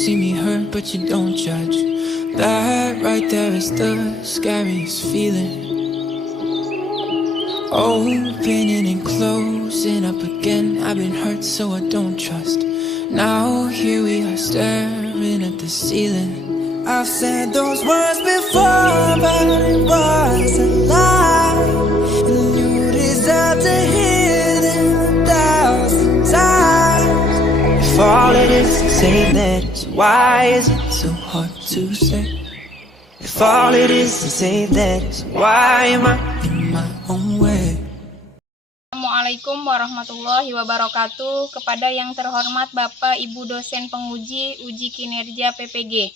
see me hurt, but you don't judge. That right there is the scariest feeling. Opening and closing up again. I've been hurt, so I don't trust. Now here we are staring at the ceiling. I've said those words before, but it was a lie. And you deserve to hear them 1,000 times. If all it is to say that is, why is it so hard to say? If all it is to say that is, why am I in my own way? Assalamualaikum warahmatullahi wabarakatuh. Kepada yang terhormat Bapak Ibu dosen penguji uji kinerja PPG.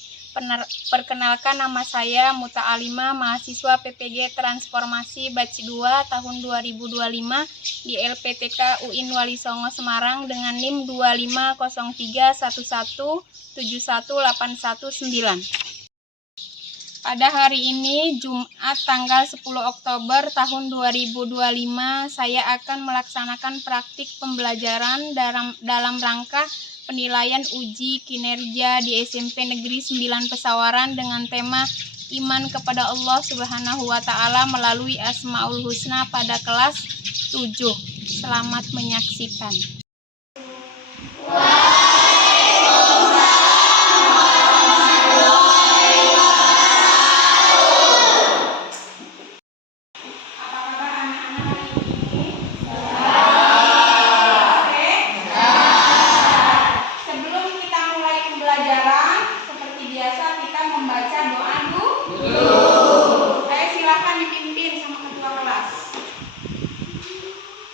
Perkenalkan, nama saya Muta Alimah, mahasiswa PPG Transformasi Batch 2 tahun 2025 di LPTK UIN Wali Songo Semarang dengan NIM 25031171819. Pada hari ini, Jumat tanggal 10 Oktober tahun 2025, saya akan melaksanakan praktik pembelajaran dalam rangka penilaian uji kinerja di SMP Negeri 9 Pesawaran dengan tema Iman kepada Allah Subhanahu wa Ta'ala melalui Asmaul Husna pada kelas 7. Selamat menyaksikan.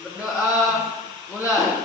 Berdoa mulai.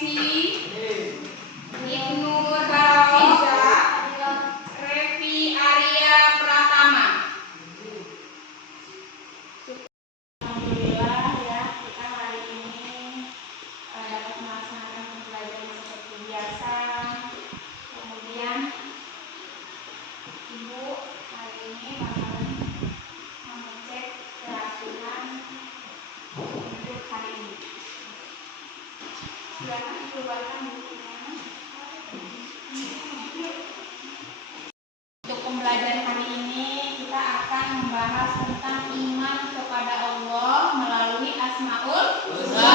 Messi, Ibnu Rafiza, Revi Arya Pratama. Alhamdulillah ya, kita hari ini dapat melaksanakan pembelajaran seperti biasa. Kemudian Ibu hari ini bakalan mengecek keasuhan untuk hari ini. Silakan dikeluarkan bukunya. Untuk pembelajaran hari ini kita akan membahas tentang iman kepada Allah melalui Asmaul Husna.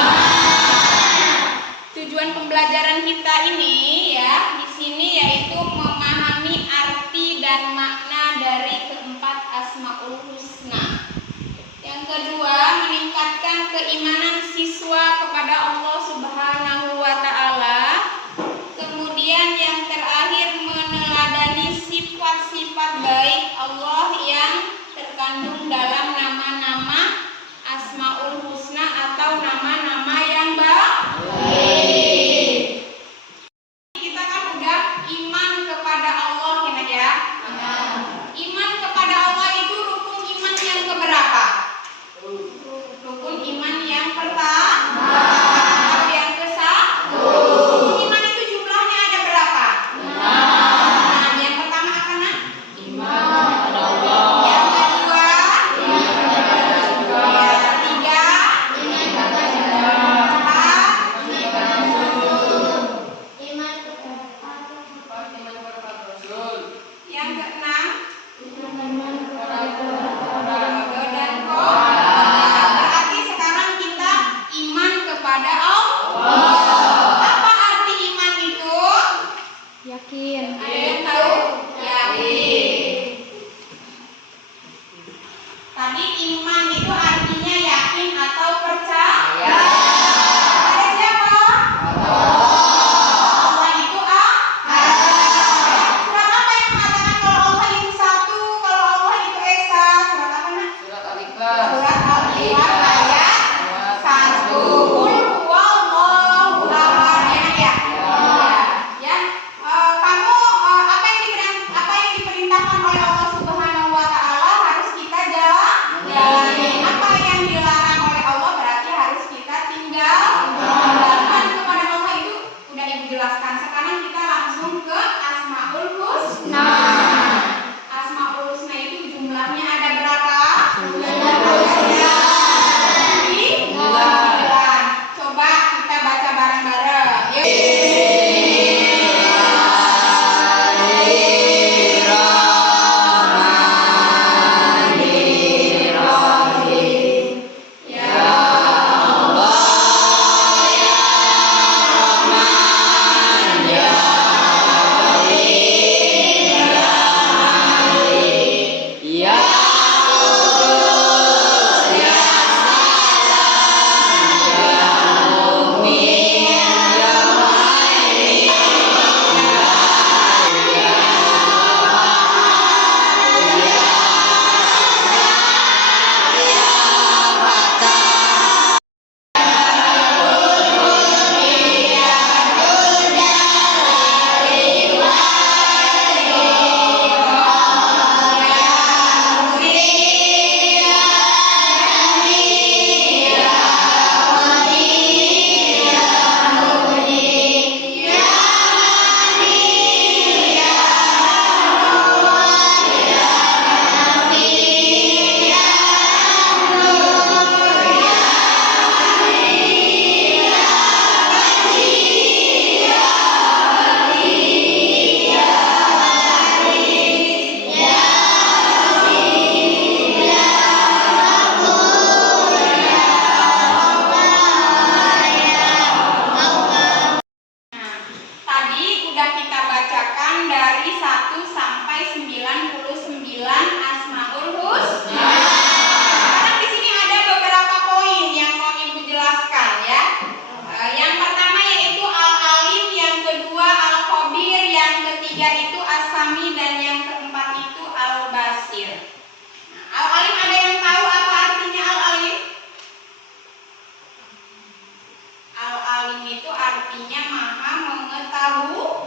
Tujuan pembelajaran kita ini ya di sini yaitu memahami arti dan makna dari keempat Asmaul Husna. Yang kedua, meningkatkan keimanan siswa kepada Allah Subhanahu wa Ta'ala. Kemudian yang terakhir, meneladani sifat-sifat baik Allah yang terkandung dalam nama-nama Asmaul Husna atau nama-nama yang baik. Kita kan udah iman kepada Allah ya. Iman kepada Allah itu rukun iman yang keberapa? Rukun iman yang pertama atau yang ke-1? Rukun iman itu jumlahnya ada berapa? Yang pertama apa nak? Iman kepada Allah. Yang kedua? Yang ketiga? Iman kepada Rasul. Yang keenam? Dan berarti sekarang kita iman kepada Allah. Apa arti iman itu? Yakin. Ada yang tahu? Yakin. Tadi iman itu artinya yakin atau percaya. Ada siapa? Allah itu ahad. Surat apa yang mengatakan kalau Allah itu satu, kalau Allah itu esa? Surat apa nak? Surat Al-Ikhlas ayat 1. Qul huwallahu ahad. Enak ya? Ya. Kamu apa yang diperintahkan oleh Allah Subhanahu wa Ta'ala harus kita jalani. Apa yang dilarang oleh Allah berarti harus kita tinggalkan. Kepada Allah itu udah Ibu jelaskan. Sekarang kita langsung ke Asmaul Husna. Asmaul Husna itu jumlahnya ada berapa? 9. Coba kita baca bareng-bareng. Yuk.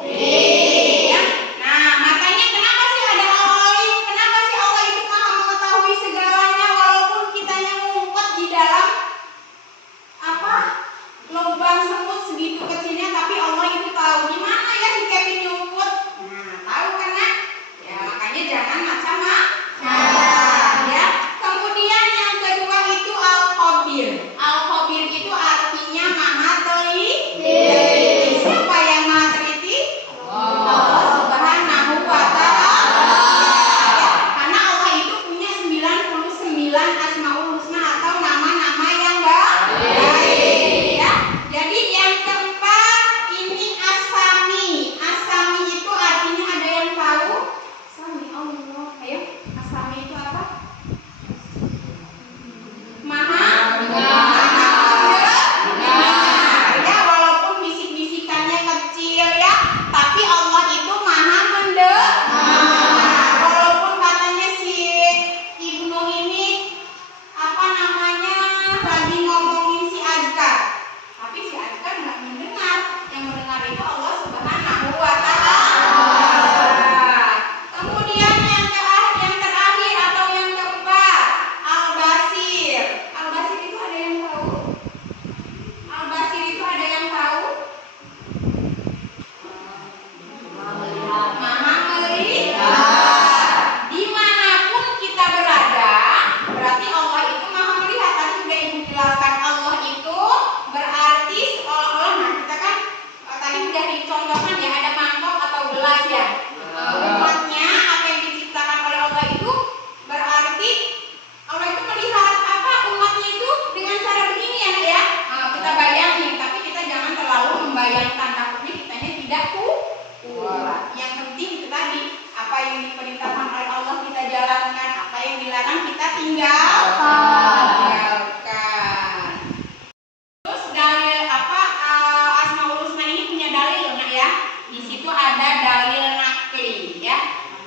Ya. Nah, makanya kenapa sih ada al-alim? Kenapa sih Allah itu maha mengetahui segalanya walaupun kitanya ngumpet di dalam apa? Lubang semut segitu kecilnya, tapi Allah itu tahu. Gimana ya si Kevin nyumput? Nah, tahu kan ya? Ya, makanya jangan macam-macam ya. Kemudian yang kedua itu al-khabir. Al-khabir itu artinya maha teliti. Siapa yang maha teliti? Allah Subhanahu wa Ta'ala. Ya, karena Allah itu punya 99 Asmaul Husna atau nama-nama yang baik. Ya. Jadi yang keempat ini asami. Asami itu artinya ada yang tahu? Asami Allah. Ayo, asami itu apa? Maha mendengar. Ya, walaupun bisik-bisikannya kecil ya, tapi Allah itu maha mendengar. Walaupun katanya si Ibnu ini apa namanya lagi ngomongin si Azkar, tapi si Azkar nggak mendengar. Yang mendengar itu Allah Subhanahu wa Ta'ala. Kemudian yang terakhir atau yang keempat, al-basir. Al-basir itu ada yang tahu? Al-basir itu ada yang tahu? Maha melihat. Dimanapun kita berada, berarti Allah itu maha melihat. Tadi sudah Ibu jelaskan, Allah itu berarti seolah-olah, nah kita kan tadi sudah dicontohkan ya, ada mangkok atau gelas ya. Umatnya apa yang diciptakan oleh Allah itu berarti Allah itu melihat apa umatnya itu dengan cara begini ya Nak ya. Nah, kita bayangin, tapi kita jangan terlalu membayangkan, takutnya kitanya tidak kuat. Yang penting itu tadi, apa yang diperintahkan oleh Allah kita jalankan, apa yang dilarang kita tinggalkan. Terus dalil apa Asmaul Husna ini punya dalil loh Nak ya. Di situ ada dalil nakli ya.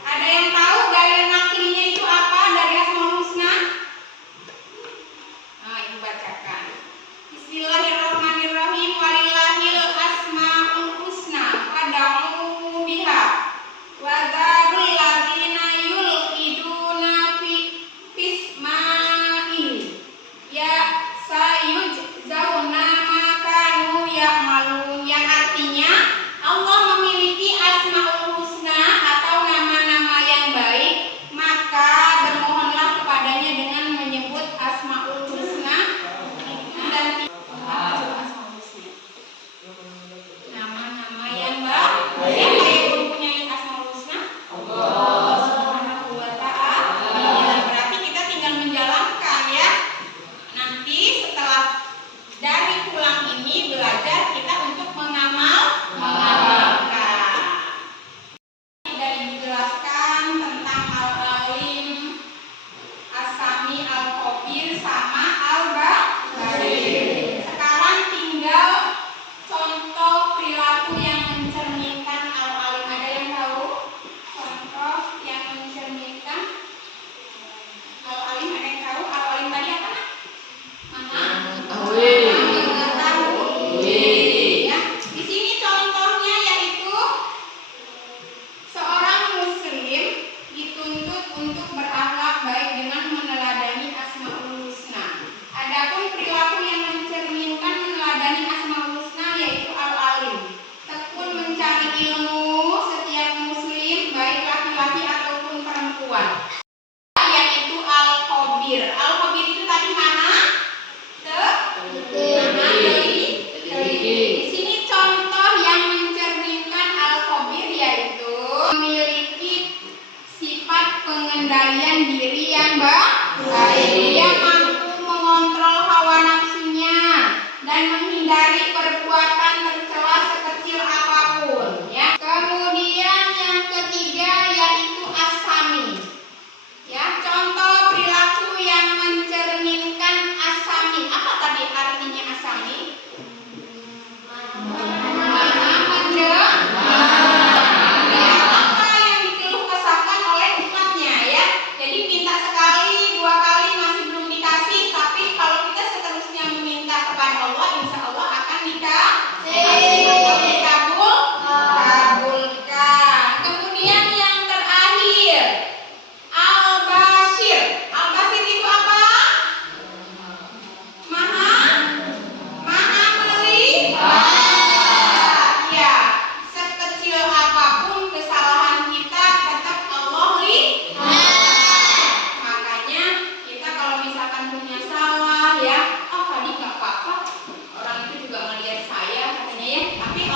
Ada yang tahu dalil naklinya itu apa dari Asmaul Husna? Nah, Ibu bacakan. Bismillahirrahmanirrahim. Walillahil asmaul husna fad'uhu biha wa dzarul ladzina yulhiduna fi isma'ihi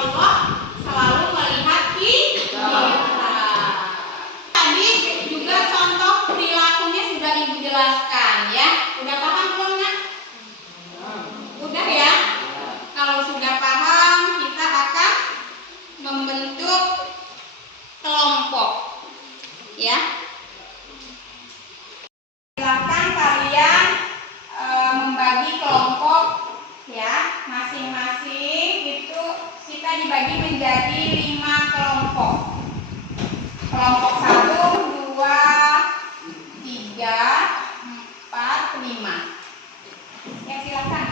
Allah selalu melihat kita. Tadi juga contoh perilakunya sudah Ibu jelaskan ya. Udah paham belum Nak? Udah ya? Kalau sudah paham, kita akan membentuk kelompok ya. Silakan kalian membagi kelompok ya, masing-masing itu kita dibagi menjadi 5 kelompok. Kelompok 1, 2, 3, 4, 5. Ya silakan.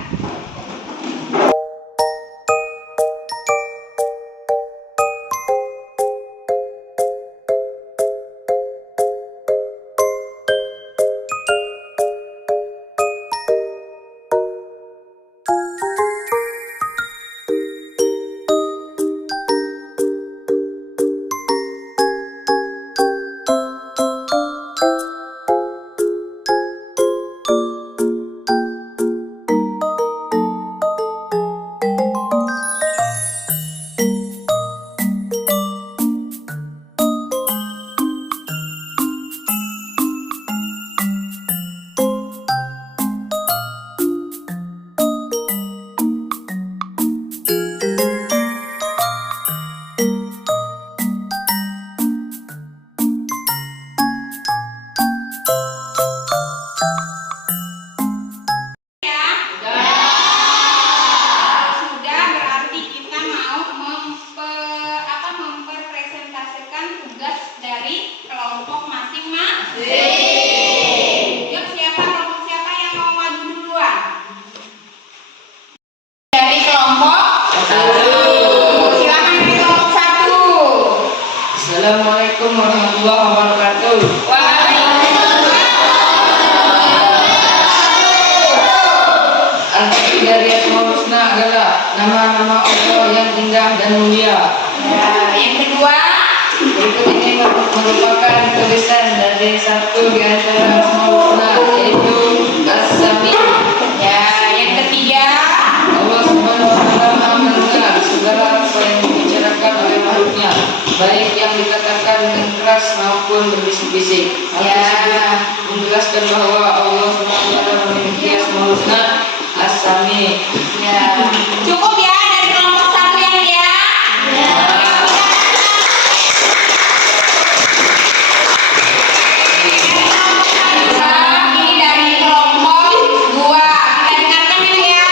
Assalamualaikum warahmatullahi wabarakatuh. Arti dari Asmaul Husna adalah nama-nama Allah yang indah dan mulia. Ya, yang kedua, Berikut ini merupakan tulisan dari satu di antara Asmaul Husna, yaitu As-Sami. ya, yang ketiga, Allah Subhanahu wa Ta'ala Maha mendengar segala apa yang dibicarakan oleh makhluknya, baik yang dikatakan dengan keras maupun berbisik-bisik. ya, Menjelaskan bahwa Allah Subhanahu wa Ta'ala memiliki Asmaul Husna As-Sami. ya. Cukup ya dari kelompok 1 yang ya. Ini dari kelompok 2. Kita dengarkan ini ya.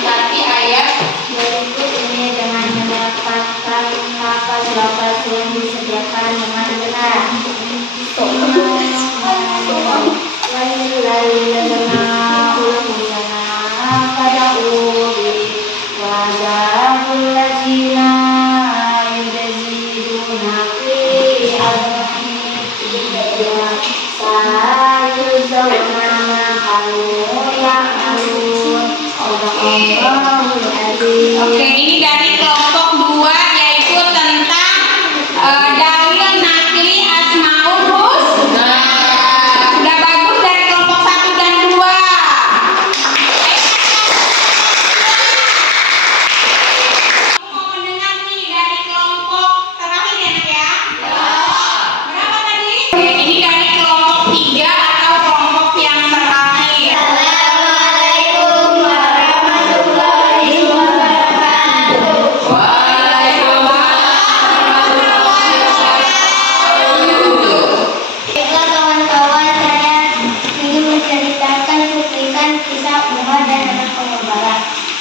Berarti ayat Berikut ini dengan mendapatkan lafaz-lafaz yang disediakan dengan benar. Oke, ini dari kelompok 2 yaitu tentang dalil nakli Asmaul Husna. Sudah bagus dari kelompok 1 dan 2. Mau mendengar nih dari kelompok terakhir ya Nak ya? Berapa tadi? Oke, ini dari kelompok 3 atau kelompok yang terakhir. Assalamualaikum warahmatullahi wabarakatuh. Baiklah kawan-kawan, saya ingin menceritakan cuplikan kisah Umar dan anak pengembala.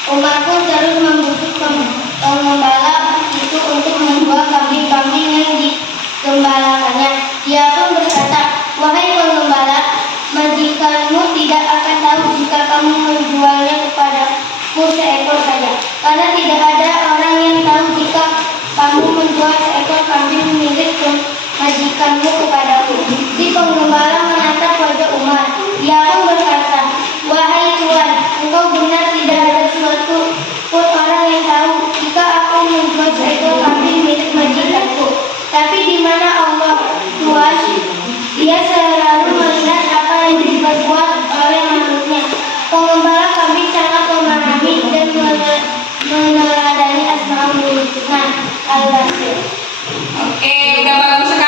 Umar pun terus membujuk pengembala itu untuk menjual kambing-kambing yang digembalakannya. Dia pun berkata, "Wahai pengembala, majikanmu tidak akan tahu jika kamu menjualnya kepadaku seekor saja, karena tidak ada orang yang tahu jika kamu menjual seekor kambing milik majikanmu kepadaku." Si penggembala menatap wajah Umar. Dia pun berkata, "Wahai Tuan, engkau benar, tidak ada suatu pun orang yang tahu jika meneladani Asmaul Husna Al-Basir. Oke, udah bagus